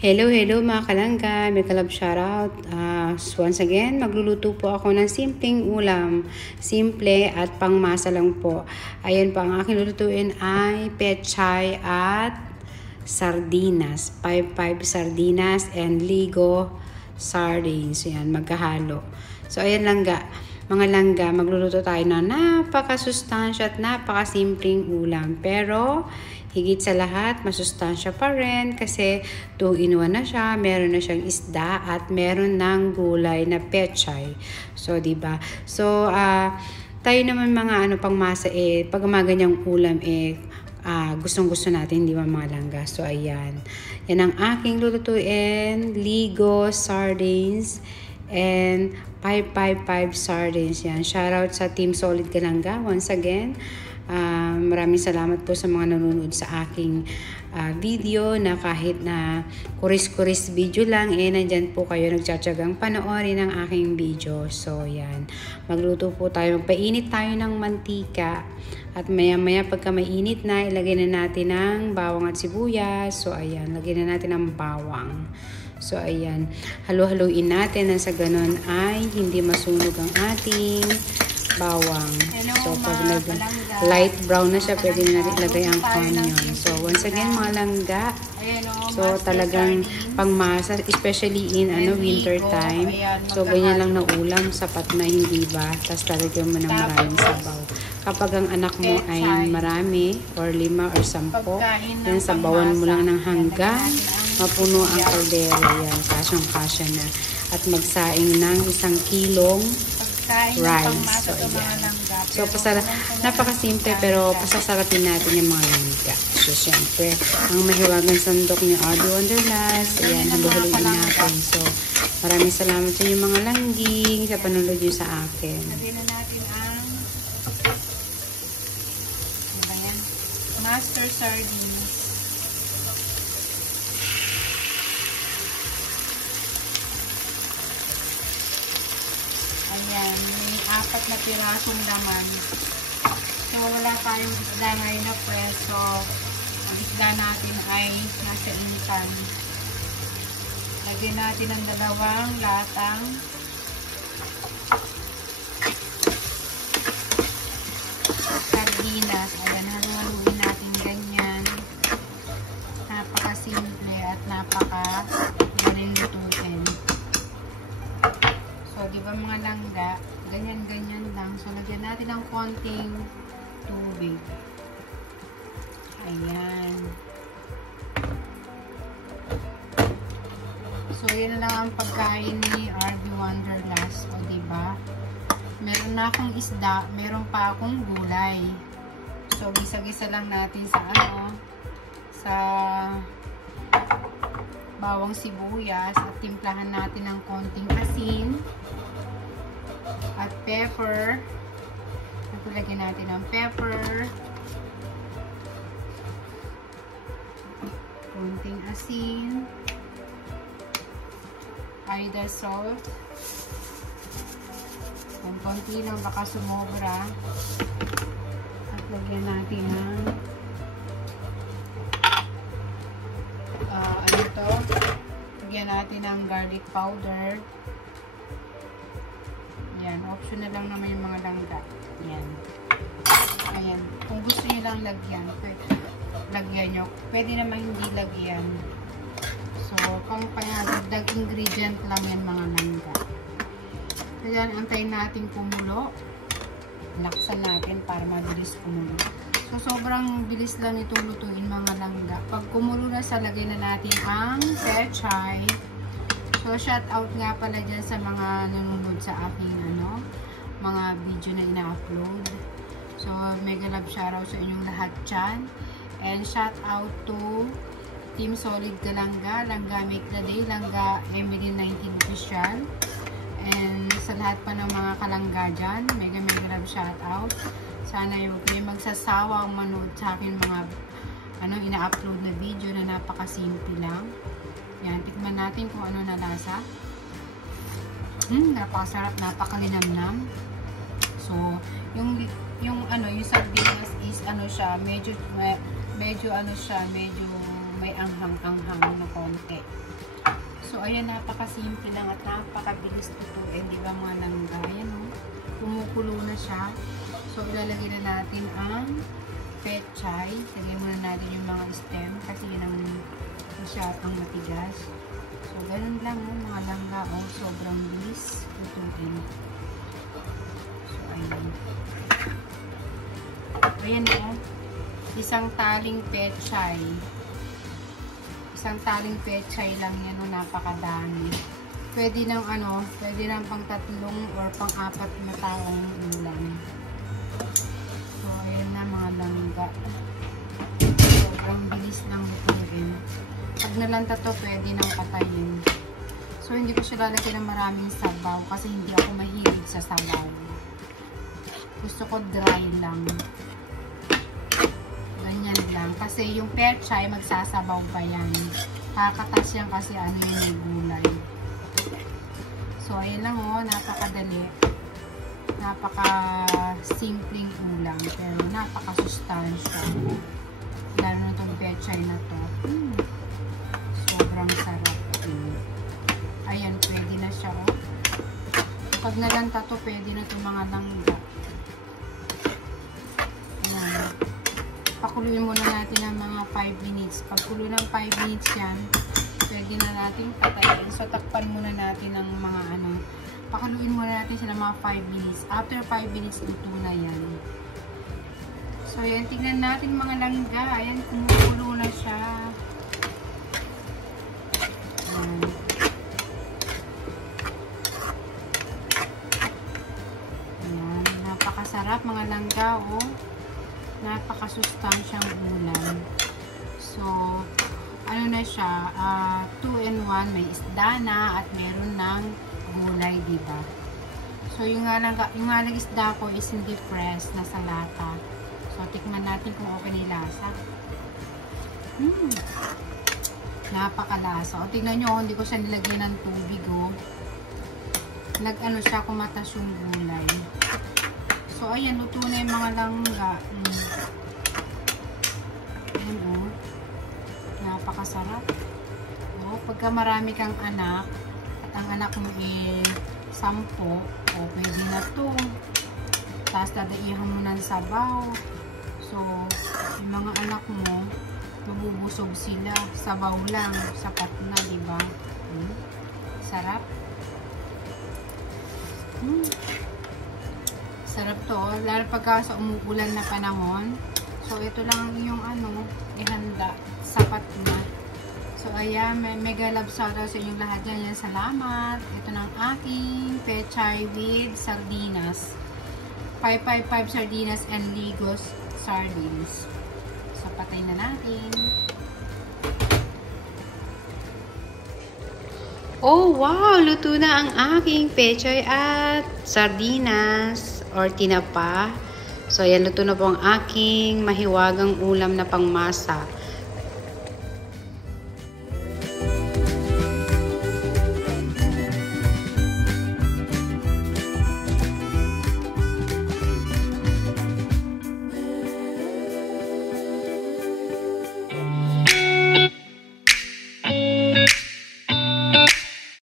Hello mga kalangga, may kalab shoutout. Once again, magluluto po ako ng simpleng ulam. Simple at pangmasa lang po. Ayan po, ang aking lulutuin ay pechay at sardinas. 5 sardinas and ligo sardines. Yan, magkahalo. So ayan langga. Mga langga, magluluto tayo ng napakasustansya at napakasimpleng ulam. Pero higit sa lahat, masustansya pa rin kasi 2-in-1 na siya. Meron na siyang isda at meron ng gulay na pechay. So, diba? So, tayo naman mga pangmasa pag ganyang ulam gustong-gusto natin, di ba mga langga? So, ayan. Yan ang aking lulutuin. Ligo sardines and 555 sardines. Yan. Shoutout sa Team Solid Kalangga once again. Maraming salamat po sa mga nanonood sa aking video na kahit na kuris-kuris video lang, nandyan po kayo nagtsatsagang panoorin ang aking video. So, yan. Magluto po tayo. Magpainit tayo ng mantika. At maya-maya pagka mainit na, ilagay na natin ang bawang at sibuyas. So, ayan. Lagyan na natin ang bawang. So, ayan. Halo-haloin natin na sa ganon ay hindi masunog ang ating bawang. So, pag light brown na siya, pwede na natin ilagay ang onion. So, once again, mga langga. So, talagang pangmasa, especially in winter time. So, ganyan lang na ulam, sapat na, hindi ba? Tapos talagyan mo ng maraming sabaw. Kapag ang anak mo ay marami, or 5 or 10, yan, sabawan mo lang ng hanggang mapuno ang kaldero. Yan, kasyang-kasya na. At magsaing ng 1 kilong rice. So, ayan. So, napakasimple pero pasasarapin natin yung mga langga. So, syempre, ang mahiwagang sandok ni Audrey Wonderlust. Ayan, halo-haloin natin. So, maraming salamat sa inyong mga langging sa panunod nyo sa akin. Lagyan na natin ang master sardines. Ayan, may 4 na pirasong laman. So, wala tayong isda ngayon na preso. Ang isda natin ay nasa initan. Lagyan natin ang 2 latang sardinas. Ayan, haluin natin ganyan. Napakasimple at napakagaling lutuin. So, di ba mga langga, ganyan-ganyan lang. So, lagyan natin ng konting tubig. Ayan. So, yun na lang ang pagkain ni RB Wonderlust. O, di ba? Meron na akong isda, meron pa akong gulay. So, gisa-gisa lang natin sa sa bawang sibuyas at timplahan natin ng konting asin at pepper. Lagyan natin ng pepper, konting asin, either salt, ang konti lang baka sumobra, at lagyan natin ng lagyan natin ng garlic powder. Yan, optional lang naman yung mga langga. Yan. Ayan. Kung gusto nyo lang lagyan nyo. Pwede naman hindi lagyan. So, pang-dagdag ingredient lang yan mga langga. Ayan, antayin natin kumulo. Laksan natin para mabilis kumulo. So, sobrang bilis lang itong lutuin mga langga. Pag kumulo na lagay na natin ang pechay. So, shout out nga pala dyan sa mga nanonood sa aking mga video na ina-upload. So, mega love shoutout sa inyong lahat dyan. And shout out to Team Solid Kalangga, Langga Make the Day, Langga Emily 19 Official. And sa lahat pa ng mga kalangga dyan, mega love shoutout. Sana yung kayo magsasawang manood sa akin mga ina-upload na video na napakasimple lang. Yan, tikman natin kung ano na lasa. Napakasarap, napakalinamnam. So, yung sardinas is siya, medyo may anghang-anghang na konti. So, ayan, napakasimple lang at napakabilis lutuin. Di ba mga langga? Ayan, oh. Kumukulo na siya. So, ilalagay na natin ang pechay. Lagay muna natin yung mga stem kasi yun ang masyadong matigas. So, ganun lang, oh, mga langga. Oh, sobrang bilis lutuin. So, ayan. Ayan, oh. Isang taling pechay. Isang taling pechay lang yan, oh, napakadami. Pwede ng pwede ng pang 3 or pang 4 na taong ulam. So, ayan na mga langga. Sobrang bilis lang lutuin. Pag nalanta to, pwede nang patayin. So, hindi ko siya lalagyan ng maraming sabaw kasi hindi ako mahilig sa sabaw. Gusto ko dry lang. Ganyan lang. Kasi yung pechay, magsasabaw pa yan. Kakatas yan kasi yung gulay. So, ayun lang, oh. Napakadali. Napaka-simpleng ulam. Pero napaka-sustansya. Lalo na itong pechay na to. Sobrang sarap. Ayan, pwede na siya, oh. Pag nalanta to, pwede na itong mga langga. Ayan. Pakuluin muna natin ng mga 5 minutes. Pagkulo ng 5 minutes yan, pwede na natin patayin. So, takpan muna natin ng mga pakuluin muna natin sila mga 5 minutes. After 5 minutes, luto na yan. So, yan. Tignan natin mga langga. Ayan, kumukulo na siya. Ayan. Ayan. Napakasarap mga langga, oh. Napakasustansyang ulam. So, na siya, 2-in-1, may isda na at meron ng gulay, diba? So, yung nga lang isda ko is hindi fresh, nasa lata. So, tikman natin kung okay na lasa. Napakalasa. O, tignan nyo, hindi ko siya nilagyan ng tubig, oh. Siya, kumatas yung gulay. So, ayan, luto na yung mga langga. Ayan, oh. Napakasarap. Oh, pagka marami kang anak, at ang anak mo eh 10, oh, pwede na to. Tapos, dadaihan mo ng sabaw. So, yung mga anak mo, mabubusog sila. Sabaw lang, sapat na, diba? Sarap. Sarap to, lalo pagka sa umuulan na panahon. So, ito lang yung ihanda. Sapat na. So, ayan, mega love shoutout sa inyong lahat dyan. Yan, salamat. Ito ng aking pechay with sardinas. 555 sardinas and Ligos sardines. So, patay na natin. Oh, wow! Luto na ang aking pechay at sardinas or tinapa. So, ayan, luto na po ang aking mahiwagang ulam na pangmasa.